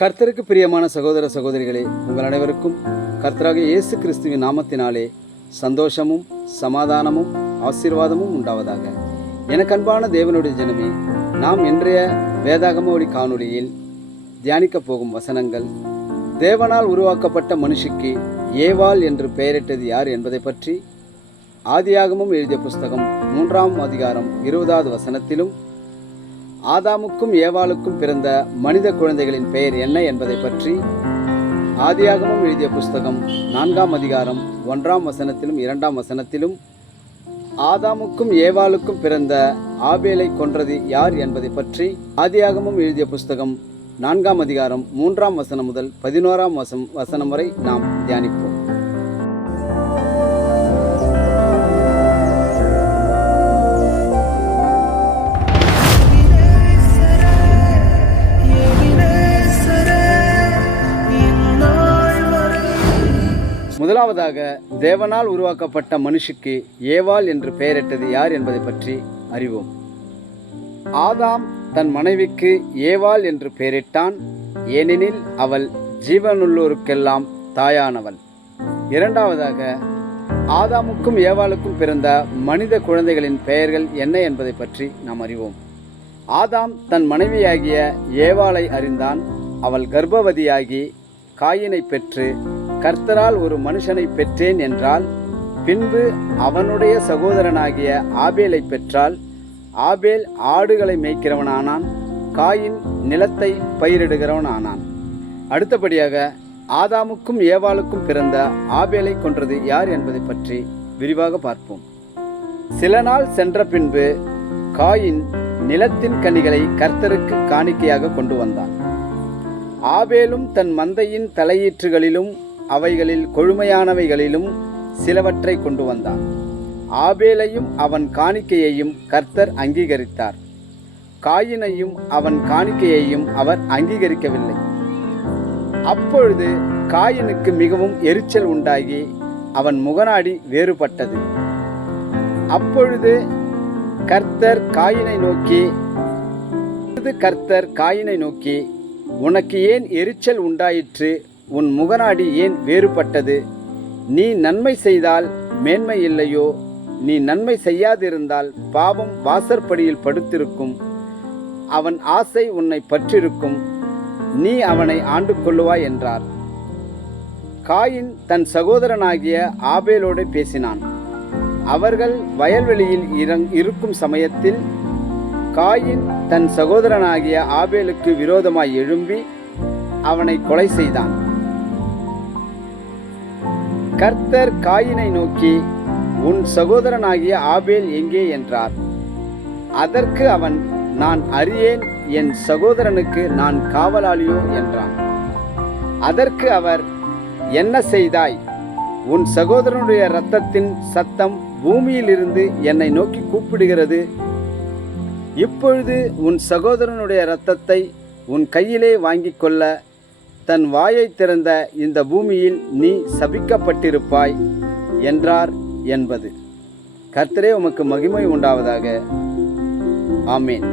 கர்த்தருக்கு பிரியமான சகோதர சகோதரிகளே, உங்கள் அனைவருக்கும் கர்த்தராகிய இயேசு கிறிஸ்துவின் நாமத்தினாலே சந்தோஷமும் சமாதானமும் ஆசீர்வாதமும் உண்டாவதாக. எனக்கு அன்பான தேவனுடைய ஜனமே, நாம் இன்றைய வேதாகம ஒளி காணொளியில் தியானிக்கப் போகும் வசனங்கள், தேவனால் உருவாக்கப்பட்ட மனுஷிக்கு ஏவாள் என்று பெயரிட்டது யார் என்பதை பற்றி ஆதியாகமம் எழுதிய புஸ்தகம் 3ஆம் அதிகாரம் 20வது வசனத்திலும், ஆதாமுக்கும் ஏவாளுக்கும் பிறந்த மனித குழந்தைகளின் பெயர் என்ன என்பதை பற்றி ஆதியாகமம் எழுதிய புஸ்தகம் 4ஆம் அதிகாரம் 1ஆம் வசனத்திலும் 2ஆம் வசனத்திலும், ஆதாமுக்கும் ஏவாளுக்கும் பிறந்த ஆபேலை கொன்றது யார் என்பதை பற்றி ஆதியாகமம் எழுதிய புஸ்தகம் 4ஆம் அதிகாரம் 3ஆம் வசனம் முதல் 11ஆம் வசனம் வரை நாம் தியானிப்போம். முதலாவதாக, தேவனால் உருவாக்கப்பட்ட மனுஷிக்கு ஏவாள் என்று பெயரிட்டது யார் என்பதை பற்றி அறிவோம். ஆதாம் தன் மனைவிக்கு ஏவாள் என்று பெயரிட்டான், ஏனெனில் அவள் ஜீவனுள்ளோருக்கெல்லாம் தாயானவள். இரண்டாவதாக, ஆதாமுக்கும் ஏவாளுக்கும் பிறந்த மனித குழந்தைகளின் பெயர்கள் என்ன என்பதை பற்றி நாம் அறிவோம். ஆதாம் தன் மனைவியாகிய ஏவாளை அறிந்தான். அவள் கர்ப்பவதியாகி காயினை பெற்று, கர்த்தரால் ஒரு மனுஷனை பெற்றேன் என்றால், பின்பு அவனுடைய சகோதரனாகிய ஆபேலை பெற்றால். ஆபேல் ஆடுகளை மேய்க்கிறவனானான், காயின் நிலத்தை பயிரிடுகிறவனானான். அடுத்தபடியாக, ஆதாமுக்கும் ஏவாளுக்கும் பிறந்த ஆபேலை கொன்றது யார் என்பதை பற்றி விரிவாக பார்ப்போம். சில நாள் சென்ற பின்பு காயின் நிலத்தின் கனிகளை கர்த்தருக்கு காணிக்கையாக கொண்டு வந்தான். ஆபேலும் தன் மந்தையின் தலையீற்றுகளிலும் அவைகளில் கொழுமையானவைகளிலும் சிலவற்றை கொண்டு வந்தான். ஆபேலையும் அவன் காணிக்கையையும் கர்த்தர் அங்கீகரித்தார். காயினையும் அவன் காணிக்கையையும் அவர் அங்கீகரிக்கவில்லை. அப்பொழுது காயினுக்கு மிகவும் எரிச்சல் உண்டாகி அவன் முகநாடி வேறுபட்டது. அப்பொழுது கர்த்தர் காயினை நோக்கி, உனக்கு ஏன் எரிச்சல் உண்டாயிற்று? உன் முகநாடி ஏன் வேறுபட்டது? நீ நன்மை செய்தால் மேன்மை இல்லையோ? நீ நன்மை செய்யாதிருந்தால் பாவம் வாசற்படியில் படுத்திருக்கும். அவன் ஆசை உன்னை பற்றிருக்கும். நீ அவனை ஆண்டு கொள்ளுவாய் என்றார். காயின் தன் சகோதரனாகிய ஆபேலோடு பேசினான். அவர்கள் வயல்வெளியில் இருக்கும் சமயத்தில் காயின் தன் சகோதரனாகிய ஆபேலுக்கு விரோதமாய் எழும்பி அவனை கொலை செய்தான். கர்த்தர் காயினை நோக்கி, உன் சகோதரனாகிய ஆபேல் எங்கே என்றார். அதற்கு அவன், நான் அறியேன், என் சகோதரனுக்கு நான் காவலாளியோ என்றான். அதற்கு அவர், என்ன செய்தாய்? உன் சகோதரனுடைய இரத்தத்தின் சத்தம் பூமியிலிருந்து என்னை நோக்கி கூப்பிடுகிறது. இப்பொழுது உன் சகோதரனுடைய இரத்தத்தை உன் கையிலே வாங்கிக் கொள்ள தன் வாயை திறந்த இந்த பூமியில் நீ சபிக்கப்பட்டிருப்பாய் என்றார் என்பது. கர்த்தரே உமக்கு மகிமை உண்டாவதாக. ஆமேன்.